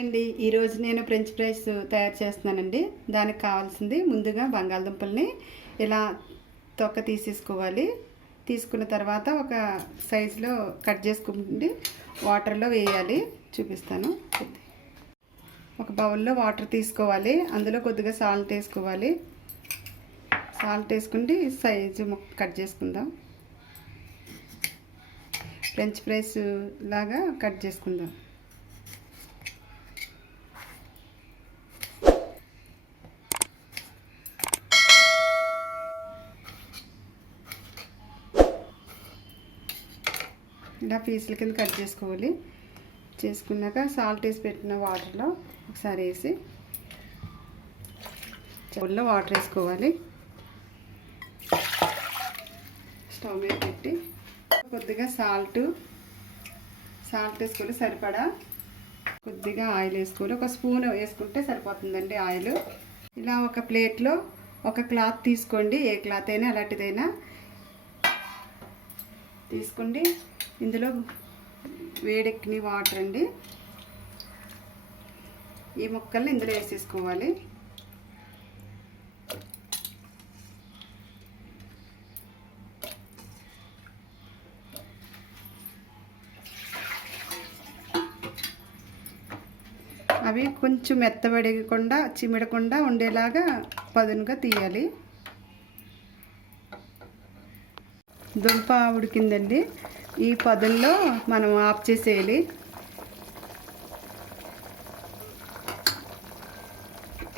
అండి ఈరోజు నేను ఫ్రెంచ్ ఫ్రైస్ తయారు చేస్తున్నానండి. దానికి కావాల్సింది ముందుగా బంగాళదుంపల్ని ఇలా తొక్క తీసేసుకోవాలి. తీసుకున్న తర్వాత ఒక సైజులో కట్ చేసుకుంటే వాటర్లో వేయాలి. చూపిస్తాను. ఒక బౌల్లో వాటర్ తీసుకోవాలి. అందులో కొద్దిగా సాల్ట్ వేసుకోవాలి. సాల్ట్ వేసుకుంటే సైజు కట్ చేసుకుందాం. ఫ్రెంచ్ ఫ్రైస్ లాగా కట్ చేసుకుందాం. ఇలా పీసుల కింద కట్ చేసుకోవాలి. చేసుకున్నాక సాల్ట్ వేసి పెట్టిన వాటర్లో ఒకసారి వేసి బౌల్లో వాటర్ వేసుకోవాలి. స్టవ్ మీద పెట్టి కొద్దిగా సాల్ట్ వేసుకోవాలి. సరిపడా కొద్దిగా ఆయిల్ వేసుకోవాలి. ఒక స్పూన్ వేసుకుంటే సరిపోతుందండి ఆయిల్. ఇలా ఒక ప్లేట్లో ఒక క్లాత్ తీసుకోండి. ఏ క్లాత్ అయినా అలాంటిదైనా తీసుకోండి. ఇందులో వేడెక్కిన వాటర్ అండి. ఈ ముక్కల్ని ఇందులో వేసేసుకోవాలి. అవి కొంచెం మెత్తబడకుండా చిమ్మడకుండా ఉండేలాగా పదునుగా తీయాలి. దుంప ఉడికిందండి. ఈ పదుల్లో మనం ఆఫ్ చేసేయాలి.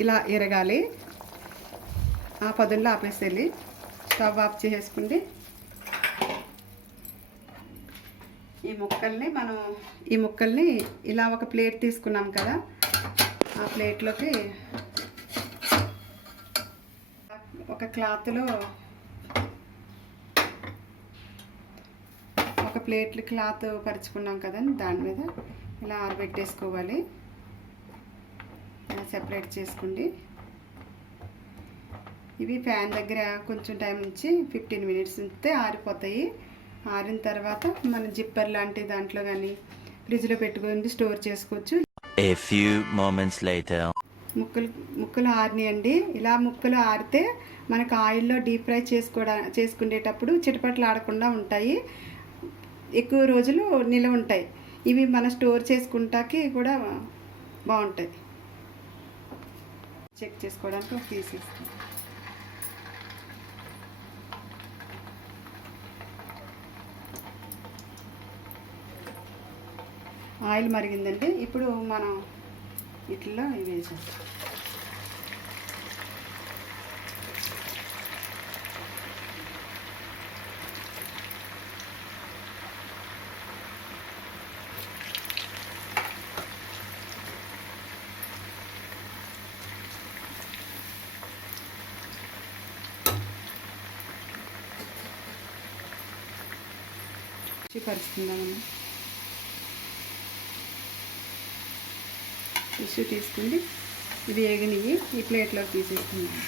ఇలా ఎరగాలి. ఆ పదుల్లో ఆపేసేయాలి. Stove off చేసేసుకుంది. ఈ ముక్కల్ని ఇలా ఒక ప్లేట్ తీసుకున్నాం కదా, ఆ ప్లేట్లోకి ఒక క్లాత్లో ఒక ప్లేట్లు క్లాత్ పరుచుకున్నాం కదండి, దాని మీద ఇలా ఆరబెట్టేసుకోవాలి. ఇలా సెపరేట్ చేసుకోండి. ఇవి ఫ్యాన్ దగ్గర కొంచెం టైం నుంచి 15 మినిట్స్ ఉంచితే ఆరిపోతాయి. ఆరిన తర్వాత మనం జిప్పర్ లాంటి దాంట్లో కానీ ఫ్రిడ్జ్లో పెట్టుకొని స్టోర్ చేసుకోవచ్చు. A few moments later. ముక్కలు ఆరినాయండి. ఇలా ముక్కలు ఆరితే మనకు ఆయిల్లో డీప్ ఫ్రై చేసుకునేటప్పుడు చిటపట్లు ఆడకుండా ఉంటాయి. ఎక్కువ రోజులు నిల్వ ఉంటాయి. ఇవి మనం స్టోర్ చేసుకుంటాకి కూడా బాగుంటాయి. చెక్ చేసుకోవడానికి ఒక పీస్ ఇస్తాం. ఆయిల్ మరిగిందండి. ఇప్పుడు మనం ఇట్లా ఇవి వేసేస్తాం. పరుచుకుందామని టిష్యూ తీసుకుంది. ఇది వేగనివి ఈ ప్లేట్లోకి తీసేసుకున్నాను.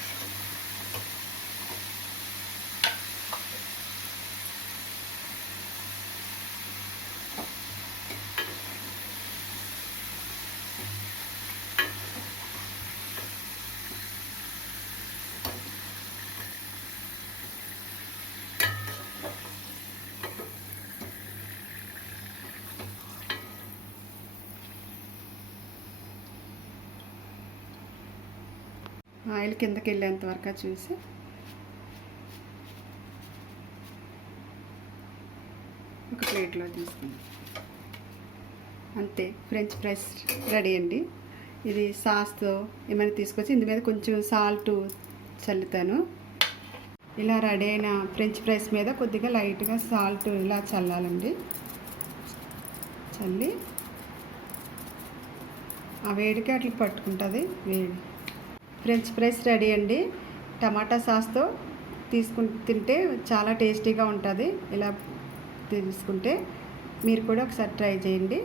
ఆయిల్ కిందకి వెళ్ళేంత వరకు చూసి ఒక ప్లేట్లో తీసుకుందాం. అంతే, ఫ్రెంచ్ ఫ్రైస్ రెడీ అండి. ఇది సాస్తో ఏమైనా తీసుకొచ్చి ఇందు మీద కొంచెం సాల్ట్ చల్లుతాను. ఇలా రెడీ అయిన ఫ్రెంచ్ ఫ్రైస్ మీద కొద్దిగా లైట్గా సాల్ట్ ఇలా చల్లాలండి. చల్లి ఆ వేడికి అట్లా పట్టుకుంటుంది వేడి. ఫ్రెంచ్ ఫ్రైస్ రెడీ అండి. టమాటా సాస్తో తింటే చాలా టేస్టీగా ఉంటుంది. ఇలా తీసుకుంటే మీరు కూడా ఒకసారి ట్రై చేయండి.